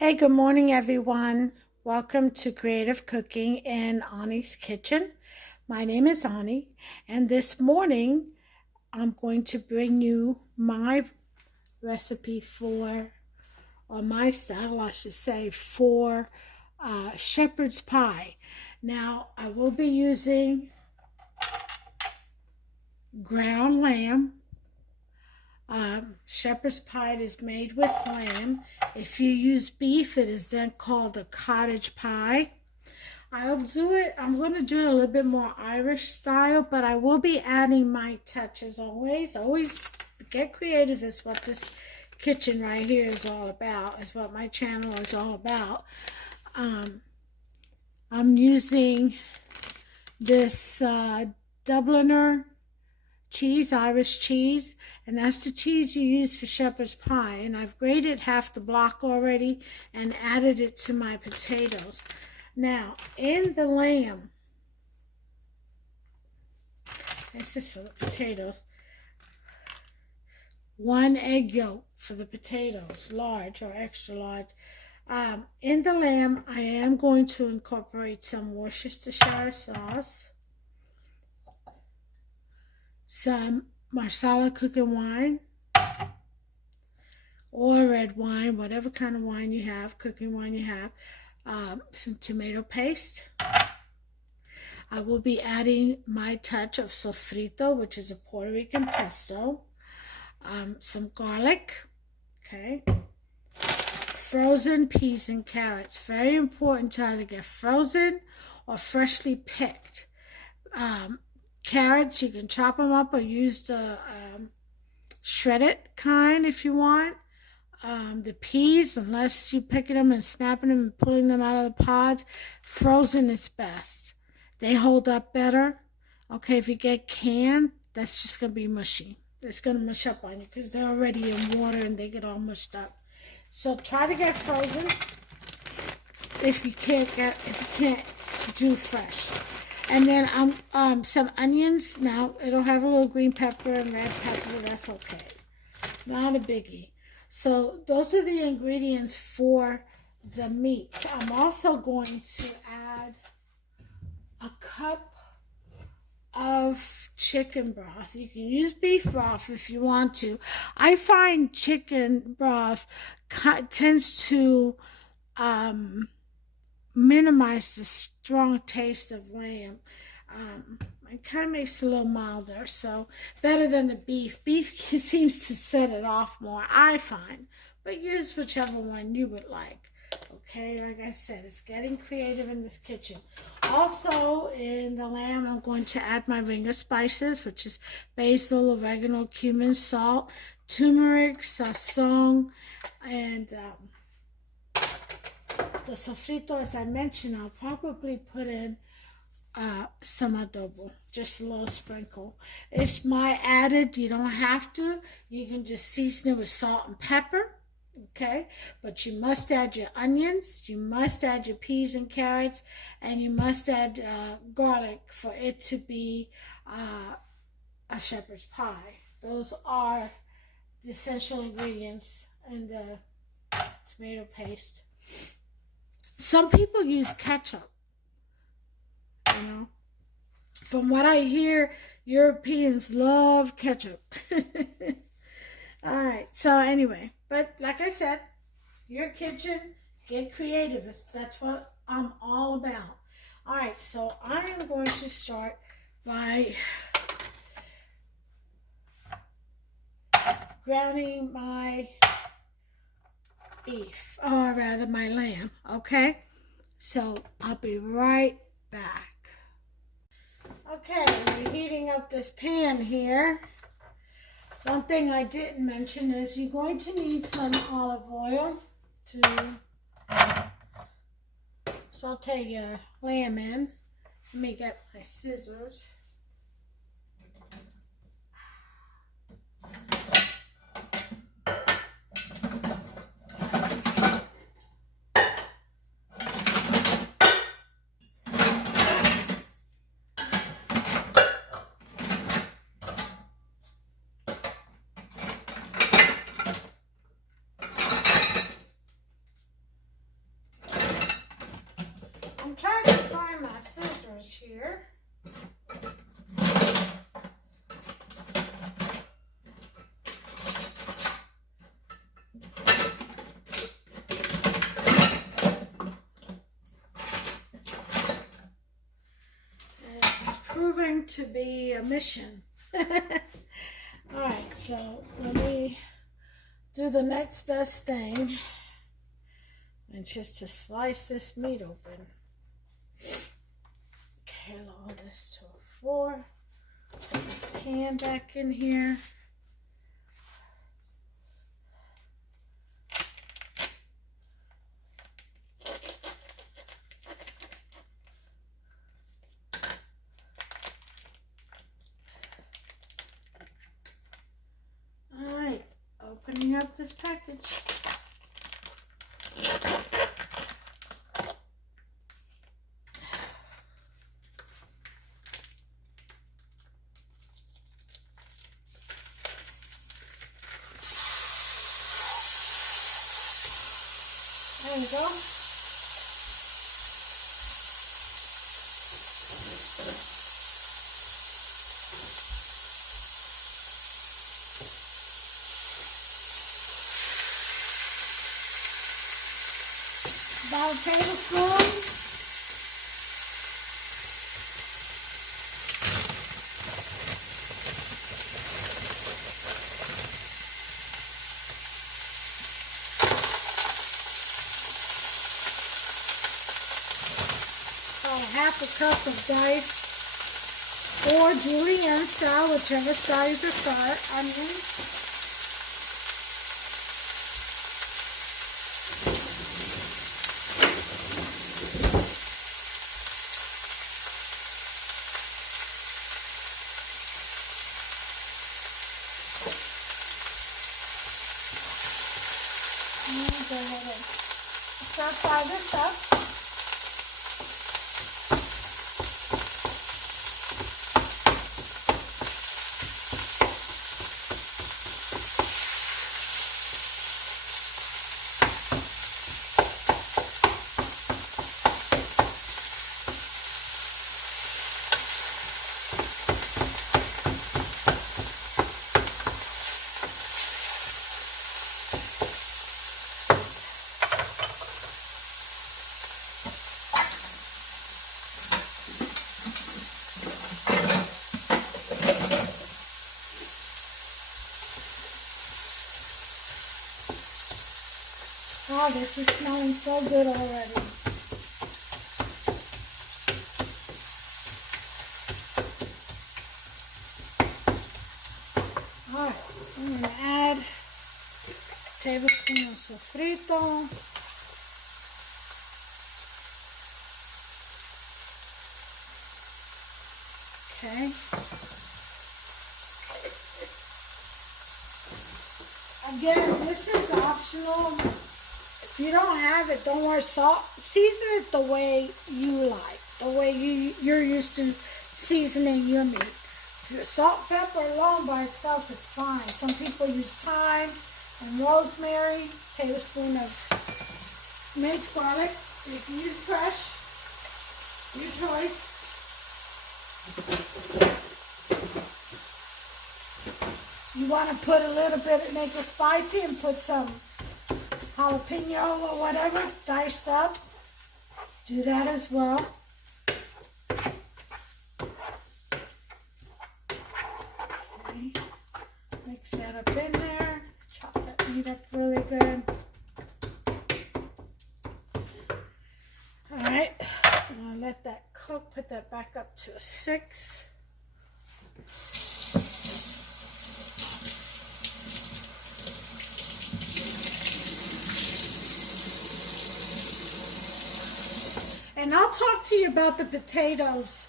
Hey, good morning, everyone. Welcome to Creative Cooking in Ani's Kitchen. My name is Ani, and this morning I'm going to bring you my recipe or my style, I should say, for shepherd's pie. Now, I will be using ground lamb. Shepherd's pie is made with lamb. If you use beef, it is then called a cottage pie. I'm going to do it a little bit more Irish style, but I will be adding my touch as always. Always get creative is what this kitchen right here is all about, is what my channel is all about. I'm using this Dubliner cheese, Irish cheese, and that's the cheese you use for shepherd's pie. And I've grated half the block already and added it to my potatoes. Now, in the lamb, this is for the potatoes, 1 egg yolk for the potatoes, large or extra large. In the lamb, I am going to incorporate some Worcestershire sauce, some Marsala cooking wine or red wine, whatever kind of wine you have, cooking wine you have, some tomato paste. I will be adding my touch of sofrito, which is a Puerto Rican pesto, some garlic, okay, frozen peas and carrots. Very important to either get frozen or freshly picked. Carrots, you can chop them up or use the shredded kind if you want. The peas, unless you're picking them and snapping them and pulling them out of the pods, frozen is best. They hold up better. Okay, if you get canned, that's just going to be mushy. It's going to mush up on you because they're already in water and they get all mushed up. So try to get frozen if you can't do fresh. And then some onions. Now, it'll have a little green pepper and red pepper. That's okay. Not a biggie. So those are the ingredients for the meat. I'm also going to add a cup of chicken broth. You can use beef broth if you want to. I find chicken broth tends to minimize the strong taste of lamb. It kind of makes it a little milder, so better than the beef. Beef seems to set it off more, I find, but use whichever one you would like. Okay, like I said, it's getting creative in this kitchen. Also, in the lamb, I'm going to add my ringer spices, which is basil, oregano, cumin, salt, turmeric, sazon, and the sofrito, as I mentioned, I'll probably put in some adobo, just a little sprinkle. It's my added, you don't have to. You can just season it with salt and pepper, okay? But you must add your onions, you must add your peas and carrots, and you must add garlic for it to be a shepherd's pie. Those are the essential ingredients in the tomato paste. Some people use ketchup, you know. From what I hear, Europeans love ketchup. All right, so anyway, but like I said, your kitchen, get creative. That's what I'm all about. All right, so I am going to start by grounding my beef, or rather my lamb, okay? So I'll be right back. Okay, we're heating up this pan here. One thing I didn't mention is you're going to need some olive oil to saute your lamb in. Let me get my scissors. to be a mission. Alright, so let me do the next best thing, which is to slice this meat open. Okay, lower this to a 4. Put this pan back in here. Alright, opening up this package. There we go. About a tablespoon. Half a cup of diced or julienne style, whichever style you prefer, onions. And go ahead and start fry this up. Oh, this is smelling so good already. Alright, I'm going to add a tablespoon of sofrito. Okay. Again, this is optional. If you don't have it, don't worry. Salt, season it the way you like, the way you're used to seasoning your meat. Salt, pepper alone by itself is fine. Some people use thyme and rosemary, tablespoon of minced garlic. If you use fresh, your choice. You want to put a little bit, make it spicy, and put some jalapeno or whatever diced up. Do that as well. Okay. Mix that up in there. Chop that meat up really good. Alright, I'm going to let that cook. Put that back up to a 6. And I'll talk to you about the potatoes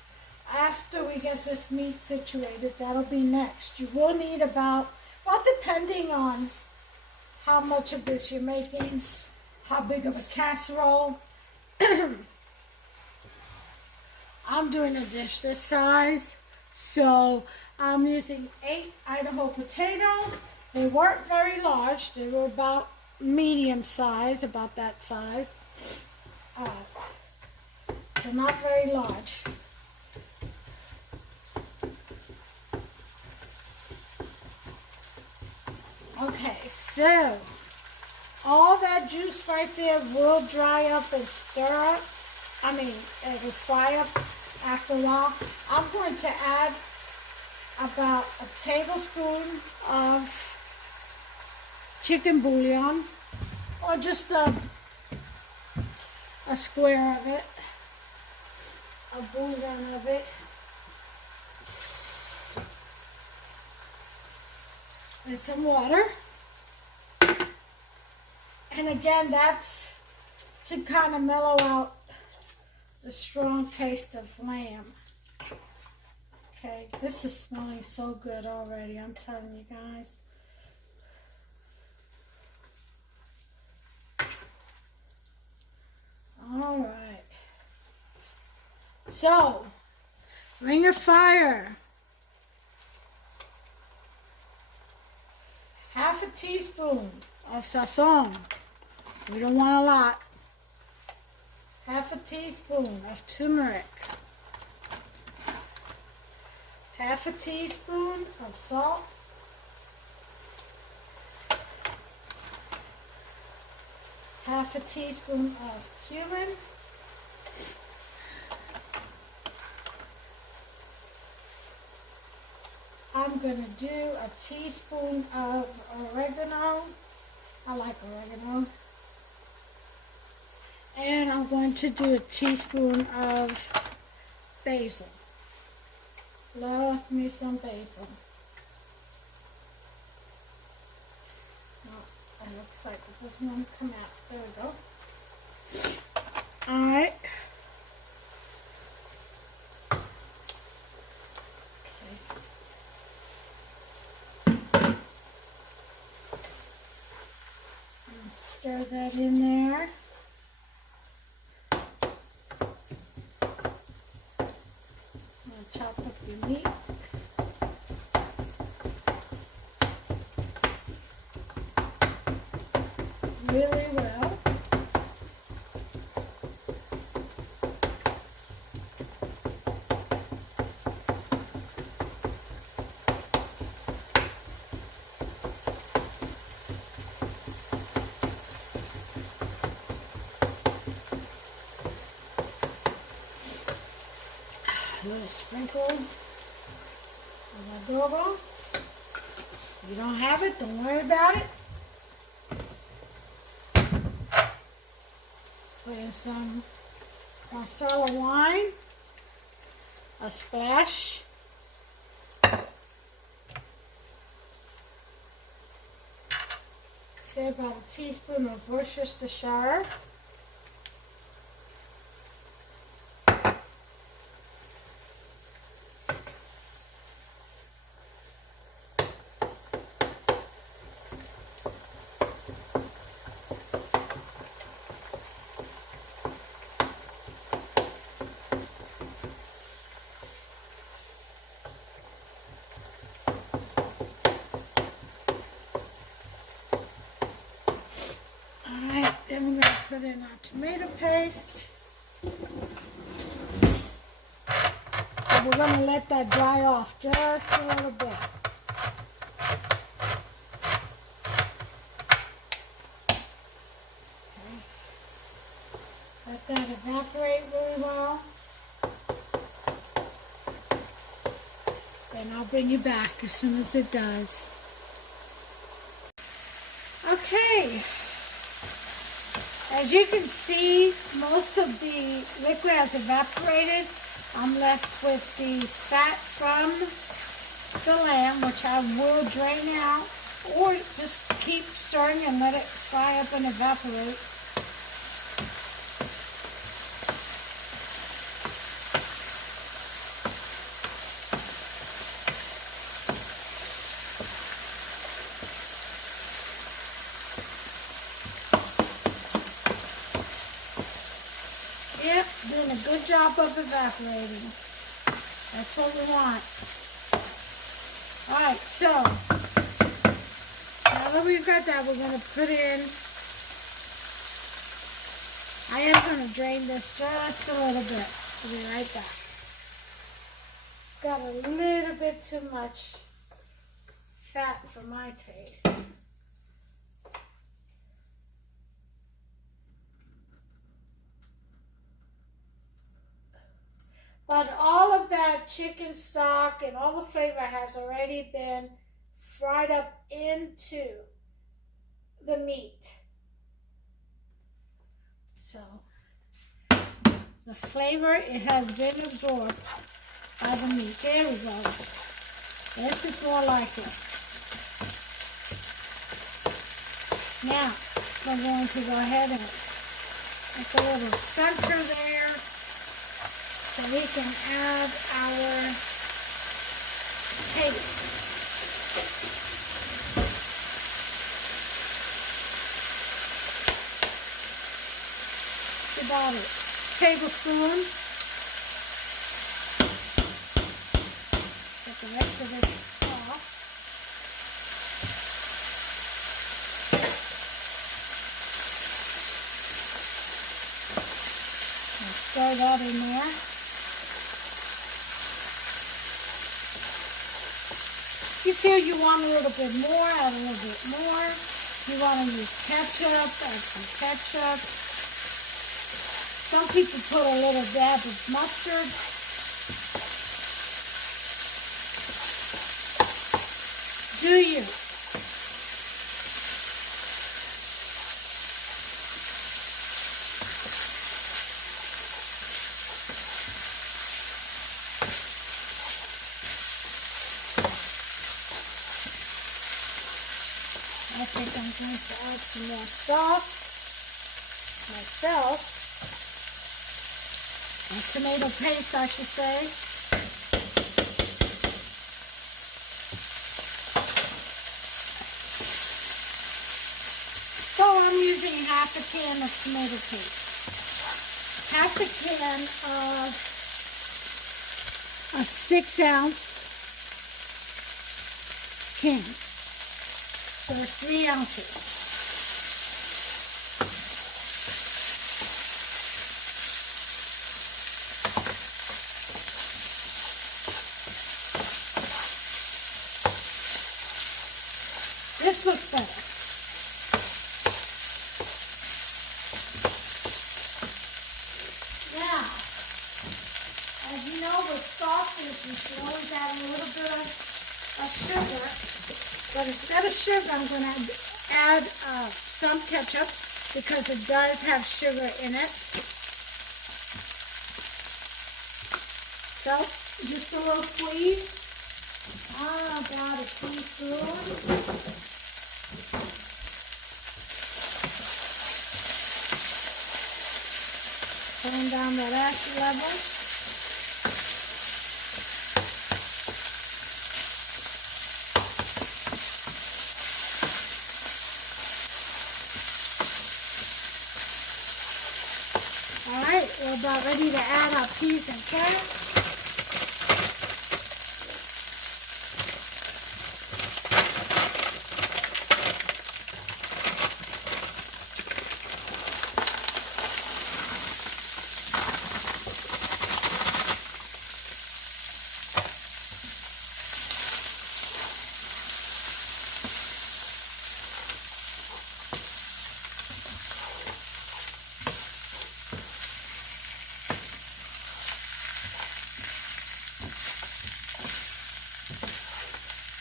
after we get this meat situated. That'll be next. You will need about, well, depending on how much of this you're making, how big of a casserole. I'm doing a dish this size, so I'm using 8 Idaho potatoes. They weren't very large. They were about medium size, about that size. So not very large. Okay, so all that juice right there will dry up and stir up. I mean, it'll fry up after a while. I'm going to add about a tablespoon of chicken bouillon, or just a square of it, a bouillon of it. And some water. And again, that's to kind of mellow out the strong taste of lamb. Okay, this is smelling so good already, I'm telling you guys. All right. So, ring of fire. Half a teaspoon of sazon. We don't want a lot. Half a teaspoon of turmeric. Half a teaspoon of salt. Half a teaspoon of cumin. I'm going to do a teaspoon of oregano. I like oregano. And I'm going to do a teaspoon of basil. Love me some basil. Oh, it looks like it doesn't want to come out. There we go. Alright. Stir that in there. I'm going to chop up your meat. Really well. A little sprinkle of adobo. If you don't have it, don't worry about it. Put in some marsala wine, a splash. Say about a teaspoon of Worcestershire. Then we're going to put in our tomato paste. And we're going to let that dry off just a little bit. Okay. Let that evaporate really well. Then I'll bring you back as soon as it does. Okay. As you can see, most of the liquid has evaporated. I'm left with the fat from the lamb, which I will drain out, or just keep stirring and let it fry up and evaporate. Yep, doing a good job of evaporating. That's what we want. Alright, so now that we've got that, we're going to put in, I am going to drain this just a little bit. I'll be right back. Got a little bit too much fat for my taste. But chicken stock and all the flavor has already been fried up into the meat. So the flavor, it has been absorbed by the meat. There we go. This is more like it. Now, we're going to go ahead and make a little center there so we can add our paste. It's about a tablespoon. Get the rest of this off. Stir that in there. If you feel you want a little bit more, add a little bit more. If you want to use ketchup, add some ketchup. Some people put a little dab of mustard. Do you? I think I'm going to add some more salt myself. Tomato paste, I should say. So I'm using half a can of tomato paste. Half a can of a 6-ounce can. So it's 3 ounces. This looks better. Now, as you know, with sausage, you should always add a little bit of sugar. But instead of sugar, I'm going to add some ketchup because it does have sugar in it. So, just a little squeeze. Oh, God, it's teaspoon. Turn down that acid level. Alright, we're about ready to add our peas and carrots.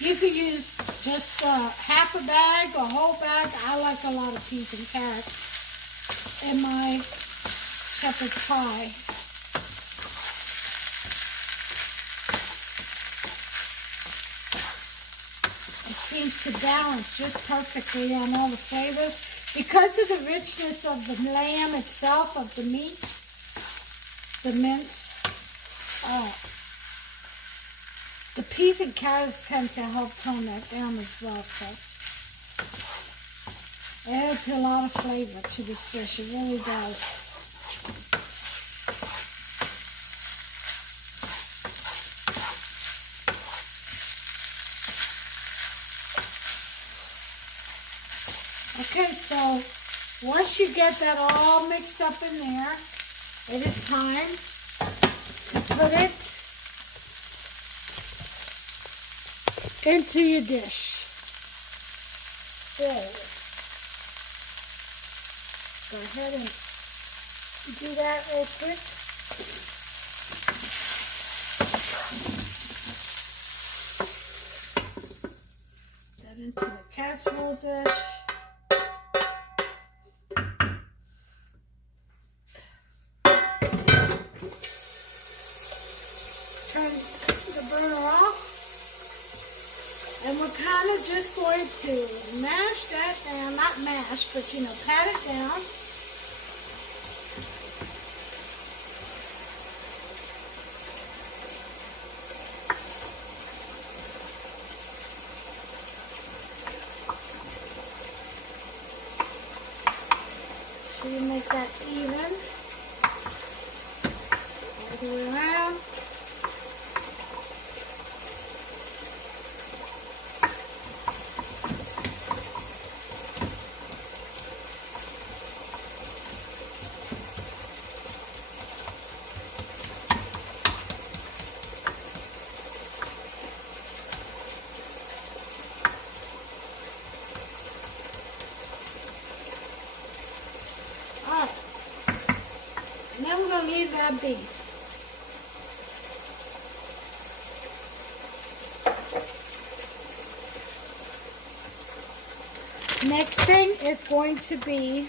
You could use just half a bag or whole bag. I like a lot of peas and carrots in my shepherd's pie. It seems to balance just perfectly on all the flavors. Because of the richness of the lamb itself, of the meat, the mince, the peas and carrots tend to help tone that down as well, so it adds a lot of flavor to this dish. It really does. Okay, so once you get that all mixed up in there, it is time to put it into your dish. There. Go ahead and do that real quick. That into the casserole dish. Turn the burner off. And we're kind of just going to mash that down, not mash, but you know, pat it down. So you make that even all the way around. Alright, and then we're going to leave that be. Next thing is going to be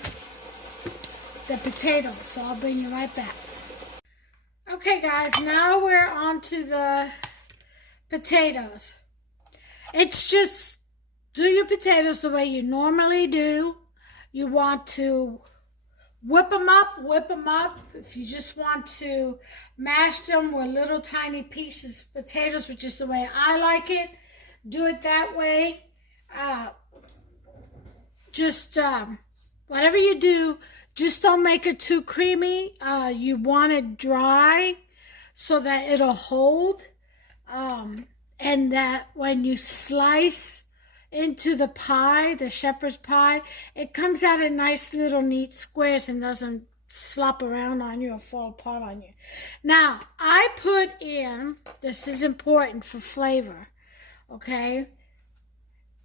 the potatoes, so I'll bring you right back. Okay guys, now we're on to the potatoes. It's just, do your potatoes the way you normally do. You want to whip them up. If you just want to mash them with little tiny pieces of potatoes, which is the way I like it, do it that way. Whatever you do, just don't make it too creamy. You want it dry so that it'll hold. And that when you slice into the pie, the shepherd's pie, it comes out in nice little neat squares and doesn't slop around on you or fall apart on you. Now, I put in, this is important for flavor, okay?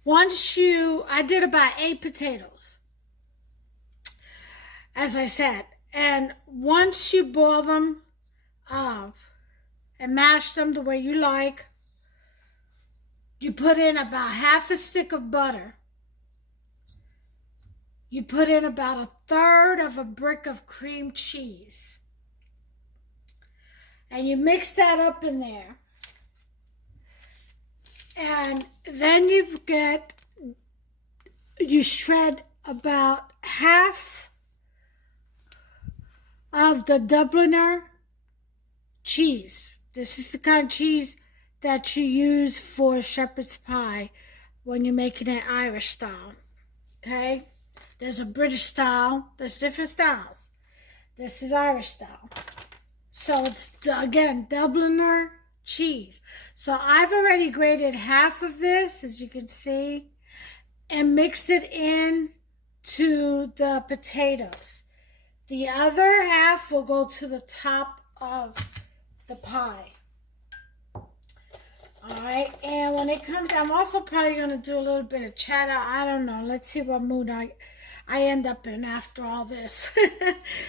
I did about 8 potatoes, as I said. And once you boil them and mash them the way you like, you put in about half a stick of butter. You put in about 1/3 of a brick of cream cheese. And you mix that up in there. And then you shred about half of the Dubliner cheese. This is the kind of cheese that you use for shepherd's pie when you're making it Irish style, okay? There's a British style, there's different styles. This is Irish style. So it's, again, Dubliner cheese. So I've already grated half of this, as you can see, and mixed it in to the potatoes. The other half will go to the top of the pie. Alright, and when it comes, I'm also probably going to do a little bit of cheddar. I don't know. Let's see what mood I end up in after all this.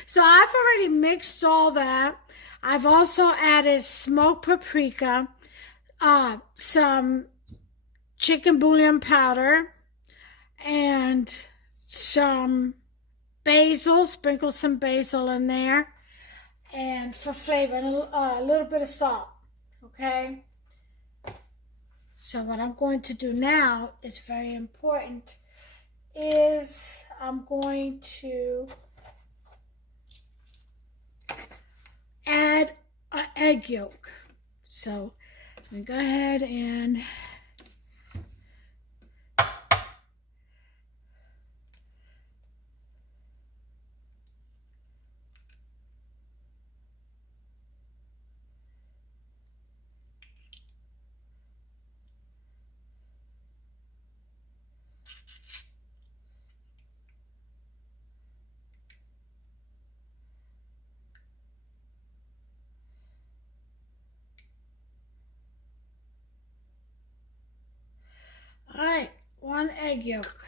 So I've already mixed all that. I've also added smoked paprika, some chicken bouillon powder, and some basil. Sprinkle some basil in there, and for flavor, and a little bit of salt, okay? So what I'm going to do now is very important, is I'm going to add an egg yolk. So let me go ahead and all right, 1 egg yolk.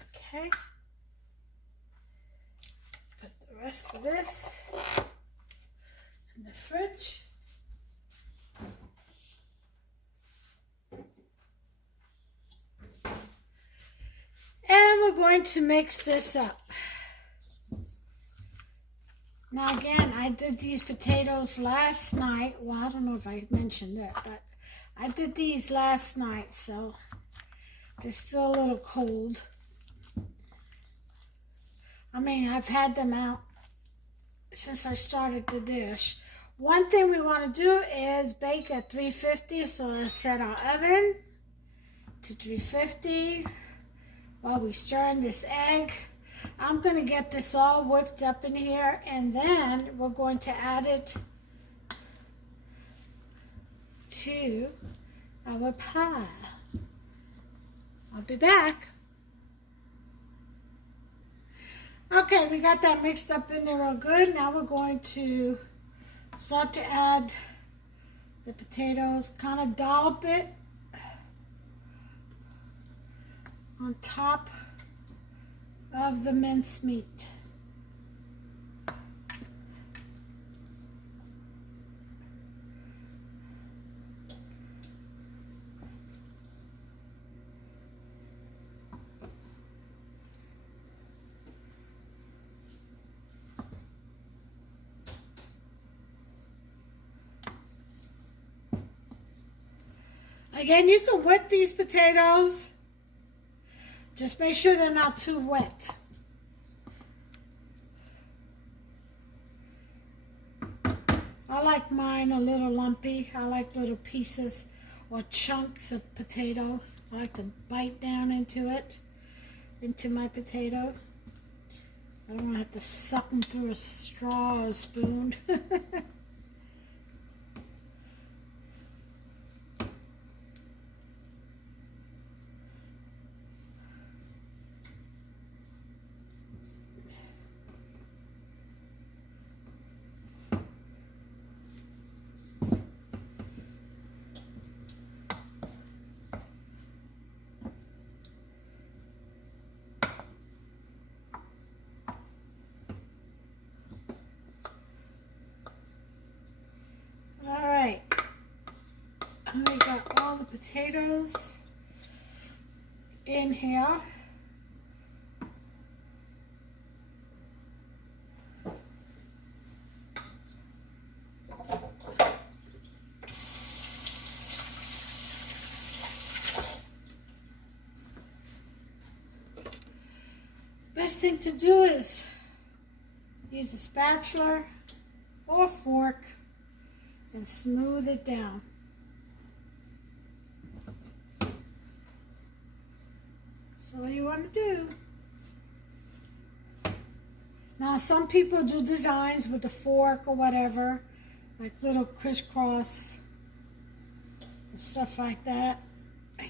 Okay. Put the rest of this in the fridge. going to mix this up. Now again, I did these potatoes last night. Well, I don't know if I mentioned it, but I did these last night, so they're still a little cold. I mean, I've had them out since I started the dish. One thing we want to do is bake at 350, so let's set our oven to 350 while we stir in this egg. I'm going to get this all whipped up in here, and then we're going to add it to our pie. I'll be back. Okay, we got that mixed up in there real good. Now we're going to start to add the potatoes, kind of dollop it on top of the minced meat. Again, you can whip these potatoes. Just make sure they're not too wet. I like mine a little lumpy. I like little pieces or chunks of potato. I like to bite down into it, into my potato. I don't want to have to suck them through a straw or a spoon. I got all the potatoes in here. Best thing to do is use a spatula or a fork and smooth it down. That's all you want to do. Now, some people do designs with the fork or whatever, like little crisscross and stuff like that.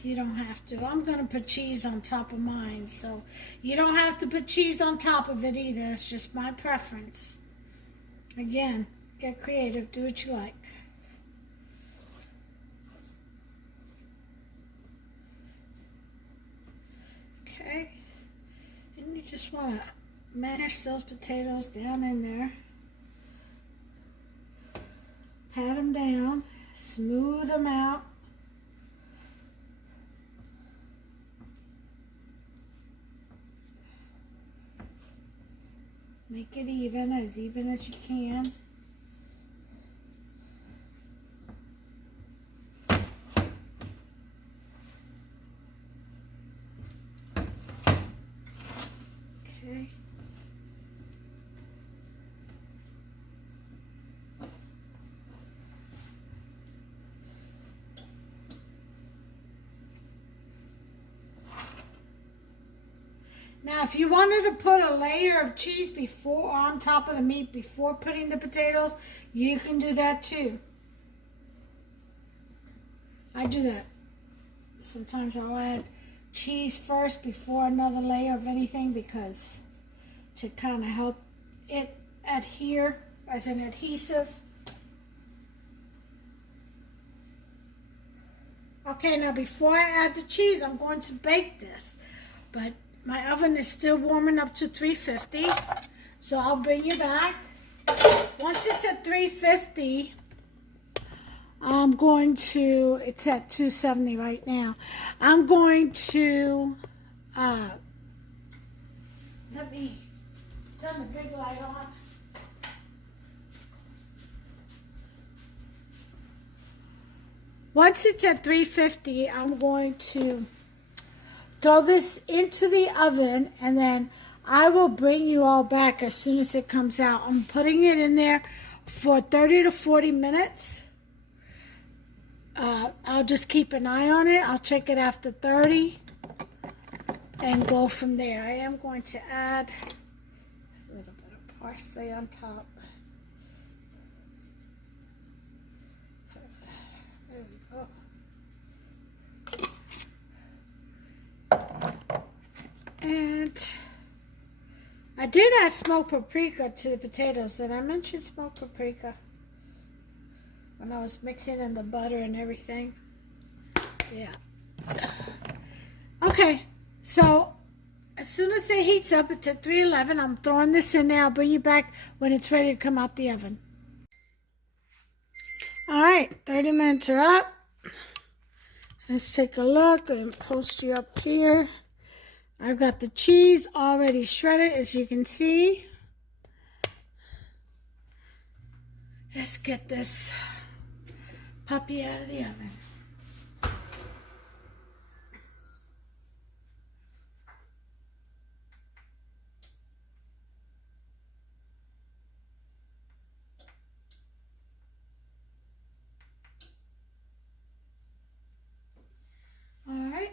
You don't have to. I'm going to put cheese on top of mine, so you don't have to put cheese on top of it either. It's just my preference. Again, get creative. Do what you like. Okay, and you just want to mash those potatoes down in there. Pat them down, smooth them out. Make it even as you can. Okay. Now, if you wanted to put a layer of cheese before on top of the meat before putting the potatoes, you can do that too. I do that. Sometimes I'll add cheese first before another layer of anything, because to kind of help it adhere as an adhesive. Okay, now before I add the cheese, I'm going to bake this, but my oven is still warming up to 350, so I'll bring you back. Once it's at 350, I'm going to, it's at 270 right now. I'm going to Let me turn the big light on. Once it's at 350, I'm going to throw this into the oven, and then I will bring you all back as soon as it comes out. I'm putting it in there for 30 to 40 minutes. I'll just keep an eye on it. I'll check it after 30 and go from there. I am going to add a little bit of parsley on top. There we go. And I did add smoked paprika to the potatoes. Did I mention smoked paprika when I was mixing in the butter and everything? Yeah. Okay, so as soon as it heats up, it's at 311. I'm throwing this in there. I'll bring you back when it's ready to come out the oven. All right, 30 minutes are up. Let's take a look and post you up here. I've got the cheese already shredded, as you can see. Let's get this puppy out of the oven. All right.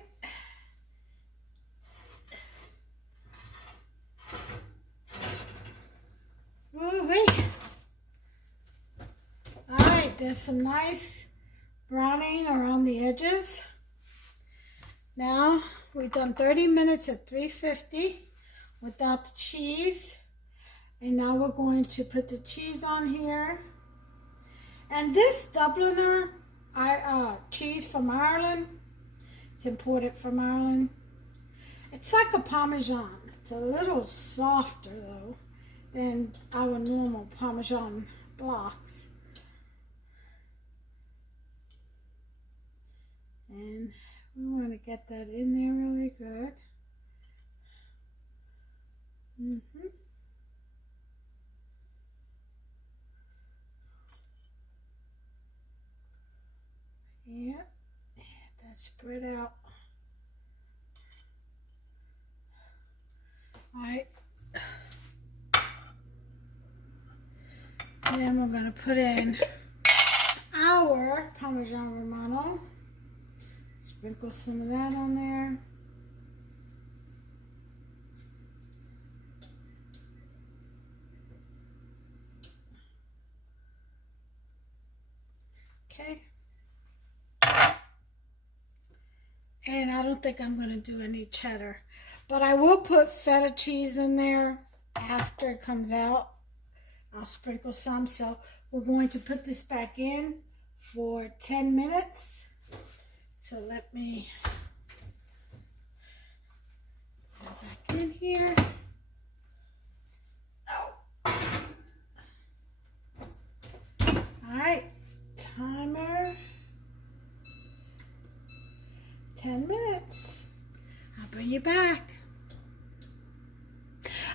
Woo-wee. All right, there's some nice browning around the edges. Now, we've done 30 minutes at 350 without the cheese. And now we're going to put the cheese on here. And this Dubliner cheese from Ireland, it's imported from Ireland. It's like a Parmesan. It's a little softer though than our normal Parmesan blocks. And we want to get that in there really good. Yep, that spread out. All right. Then we're going to put in our Parmesan Romano. Sprinkle some of that on there. Okay. And I don't think I'm going to do any cheddar, but I will put feta cheese in there after it comes out. I'll sprinkle some. So we're going to put this back in for 10 minutes. So let me go back in here. Oh. All right, timer. 10 minutes. I'll bring you back.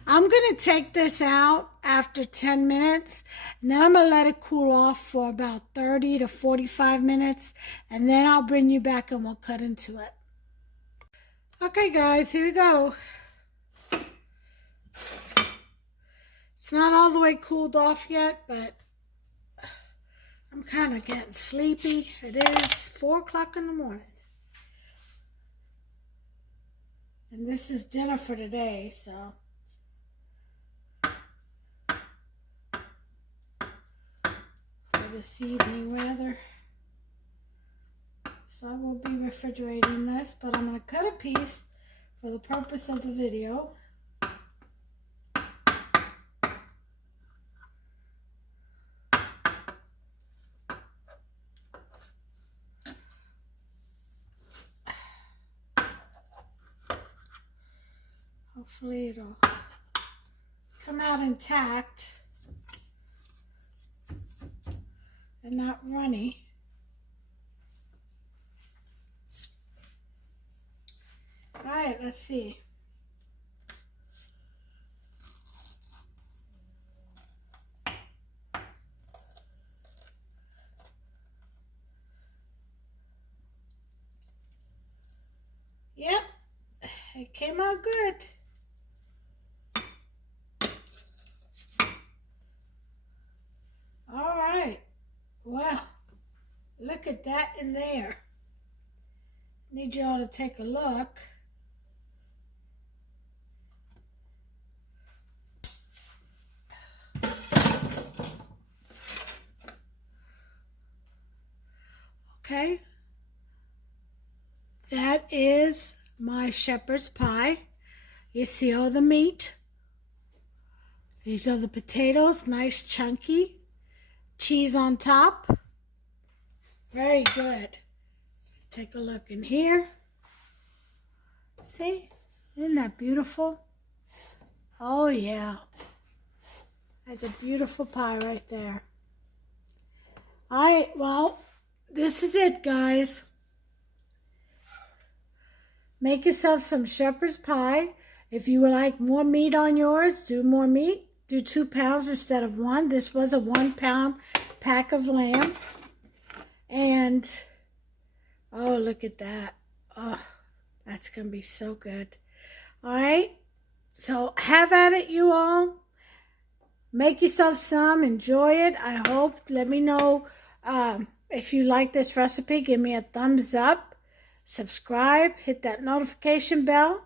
I'm going to take this out after 10 minutes, and then I'm going to let it cool off for about 30 to 45 minutes, and then I'll bring you back and we'll cut into it. Okay guys, here we go. It's not all the way cooled off yet, but I'm kind of getting sleepy. It is 4 o'clock in the morning. And this is dinner for today, so. For this evening, rather. So I will be refrigerating this, but I'm going to cut a piece for the purpose of the video. Hopefully it'll come out intact and not runny. All right, let's see. Yep, it came out good. All right. Well, look at that in there. Need you all to take a look. Okay. That is my shepherd's pie. You see all the meat. These are the potatoes, nice chunky. Cheese on top. Very good. Take a look in here. See? Isn't that beautiful? Oh yeah. That's a beautiful pie right there. Alright, well, this is it, guys. Make yourself some shepherd's pie. If you would like more meat on yours, do more meat. Do 2 pounds instead of 1. This was a 1 pound pack of lamb. And, oh, look at that. Oh, that's going to be so good. All right. So have at it, you all. Make yourself some. Enjoy it. I hope. Let me know if you like this recipe. Give me a thumbs up. Subscribe. Hit that notification bell.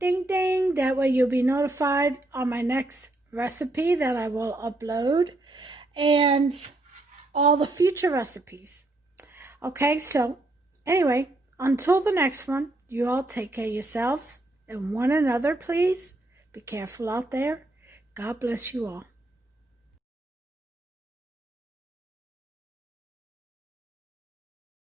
Ding, ding. That way you'll be notified on my next recipe that I will upload. And all the future recipes. Okay, so anyway, until the next one, you all take care of yourselves and one another, please. Be careful out there. God bless you all.